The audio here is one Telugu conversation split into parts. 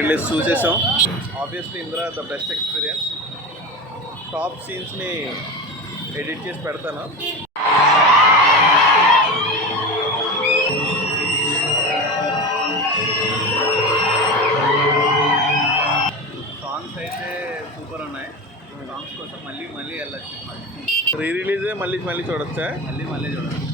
రిలీజ్ చూసేసాం. Obviously Indra the best experience. Top సీన్స్ని ఎడిట్ చేసి పెడతాను. సాంగ్స్ అయితే సూపర్ ఉన్నాయి. సాంగ్స్ కోసం మళ్ళీ వెళ్ళచ్చు. రీ రిలీజే మళ్ళీ చూడొచ్చా? మళ్ళీ చూడొచ్చు.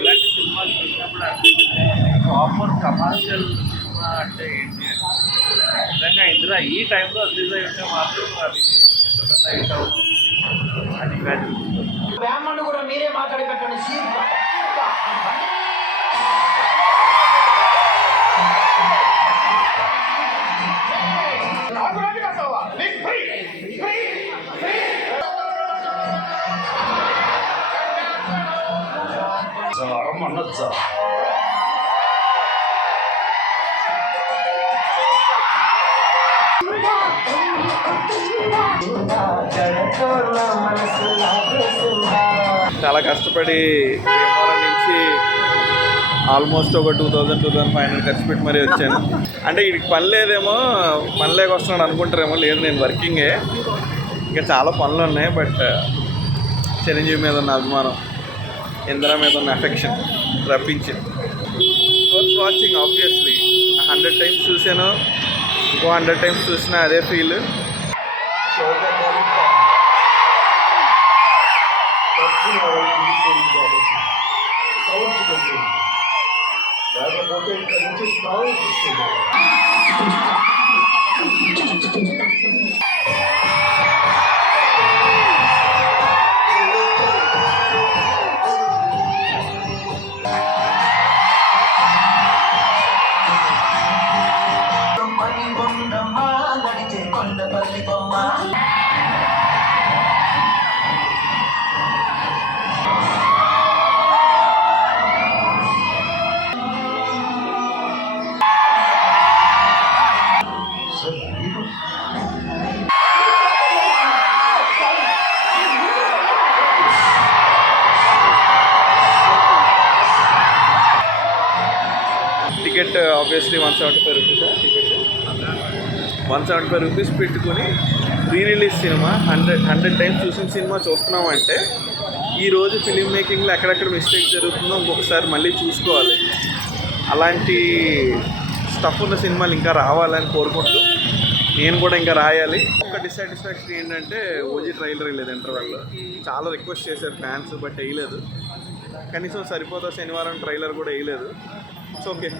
ఇలాంటి సినిమాలు చూసినప్పుడు ప్రాపర్ కమర్షియల్ సినిమా అంటే ఏంటి, నిజంగా ఇందులో ఈ టైంలో రిలీజ్ అయి ఉంటే మాత్రం అది ఎంత పెద్ద హిట్ అవుతుంది అని కాదు. బ్రాహ్మణుడు కూడా మీరే మాట్లాడి పెట్టండి. అనొచ్చా? చాలా కష్టపడి భీమవరం నుంచి ఆల్మోస్ట్ ఒక 2,000-2,500 ఖర్చు పెట్టి మరీ వచ్చాను. అంటే వీడికి పని లేదేమో, పని లేక వస్తున్నాడు అనుకుంటారేమో. లేదు, నేను వర్కింగే. ఇంకా చాలా పనులు ఉన్నాయి. బట్ చిరంజీవి మీద ఉన్న అభిమానం, ఇందిరా మీద ఉన్న అఫెక్షన్ రప్పించింది. వాచింగ్ ఆబ్వియస్లీ 100 టైమ్స్ చూసాను. ఇంకో 100 టైమ్స్ చూసినా అదే ఫీల్. లేకపోతే ఇక్కడ నుంచి స్నానం చేస్తున్నాను. Ticket obviously 175 rupees. Ticket 175 rupees పెట్టుకుని రీ రిలీజ్ సినిమా 100 టైమ్స్ చూసిన సినిమా చూస్తున్నామంటే ఈరోజు ఫిలిం మేకింగ్లో ఎక్కడెక్కడ మిస్టేక్ జరుగుతుందో ఇంకొకసారి మళ్ళీ చూసుకోవాలి. అలాంటి స్టఫ్ ఉన్న సినిమాలు ఇంకా రావాలని కోరుకుంటూ నేను కూడా ఇంకా రాయాలి. ఒక డిస్సాటిస్ఫాక్షన్ ఏంటంటే ఓజీ ట్రైలర్ వేయలేదు ఇంటర్వెల్లో. చాలా రిక్వెస్ట్ చేశారు ఫ్యాన్స్, బట్ వేయలేదు. కనీసం సరిపోతా శనివారం ట్రైలర్ కూడా వేయలేదు. It's okay.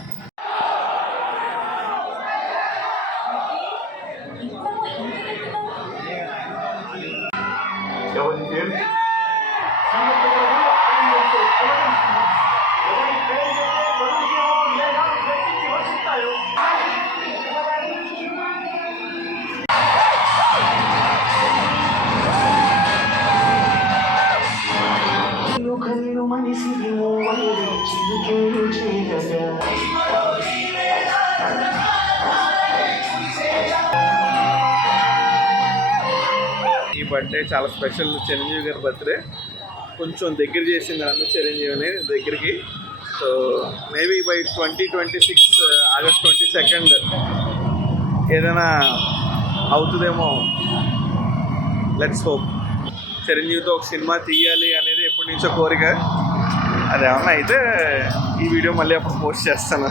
ఈ బర్త్డే చాలా స్పెషల్. చిరంజీవి గారి బర్త్డే కొంచెం దగ్గర చేసింది నన్ను చిరంజీవిని దగ్గరికి. సో మేబీ బై 2026 ఆగస్ట్ 22 ఏదైనా అవుతుందేమో. Let's hope. చిరంజీవితో ఒక సినిమా తీయాలి అనేది ఎప్పటి నుంచో కోరిక. అదేమన్నా అయితే ఈ వీడియో మళ్ళీ అప్పుడు పోస్ట్ చేస్తాను.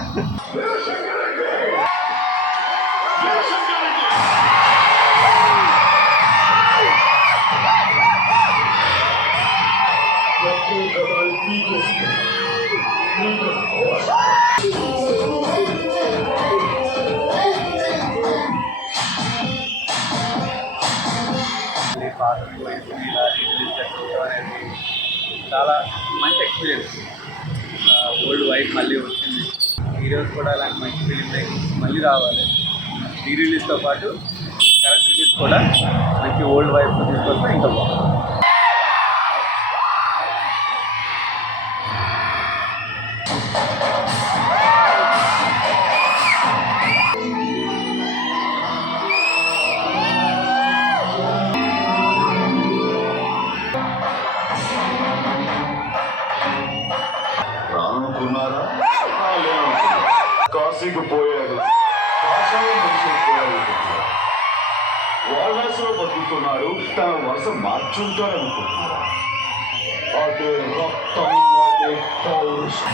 చాలా మంచి ఎక్స్పీరియన్స్. ఓల్డ్ వైఫ్ మళ్ళీ వచ్చింది. ఈ హీరోస్ కూడా అలాంటి మంచి ఫిలిం మేకింగ్స్ మళ్ళీ రావాలి. రీ రిలీజ్తో పాటు కరెంట్ రిలీజ్ కూడా మంచి ఓల్డ్ వైఫ్ తీసుకొస్తే ఇంకా బాగుంటుంది. రానుకున్నారా? కాశీకి పోయాడు, కాశీలో మనిషి పోయాడు. వారణాసిలో బతుకుతున్నాడు, తన వరుస మార్చుంటాడనుకుంటున్నారా? అదే రక్తం, అదే పౌరుషం.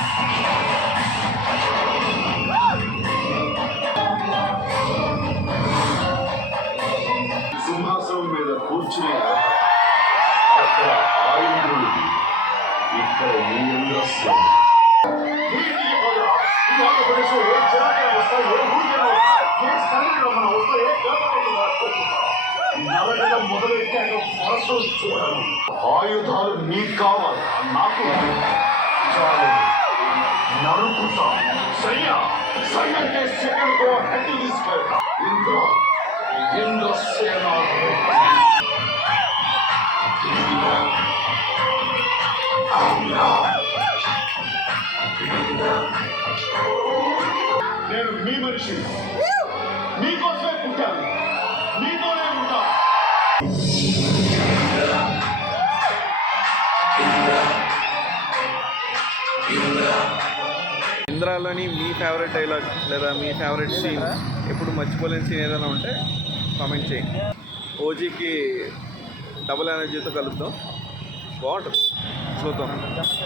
సింహాసనం మీద కూర్చునే అక్కడ ఆయుధుడిది, ఇక్కడ ఈ ఇంద్రస్యం. మొదలెట్టాక మనసు చూడను. ఆయుధాలు మీకు కావాలి, నాకు చాలు. నరుకుతా. సయ్య అంటే సెకండ్తో హెడ్ తీసుకెళ్తా. ఇంద్రసేన నేను మీ మనిషి, మీకోసమే పుట్టాను, మీతోనే ఉంటా. ఇంద్రాలోని మీ ఫేవరెట్ డైలాగ్ లేదా మీ ఫేవరెట్ సీన్, ఎప్పుడు మర్చిపోలేని సీన్ ఏదైనా ఉంటే కామెంట్ చేయండి. ఓజీకి డబుల్ ఎనర్జీతో కలుద్దాం, బాగుంటుంది, చూద్దాం.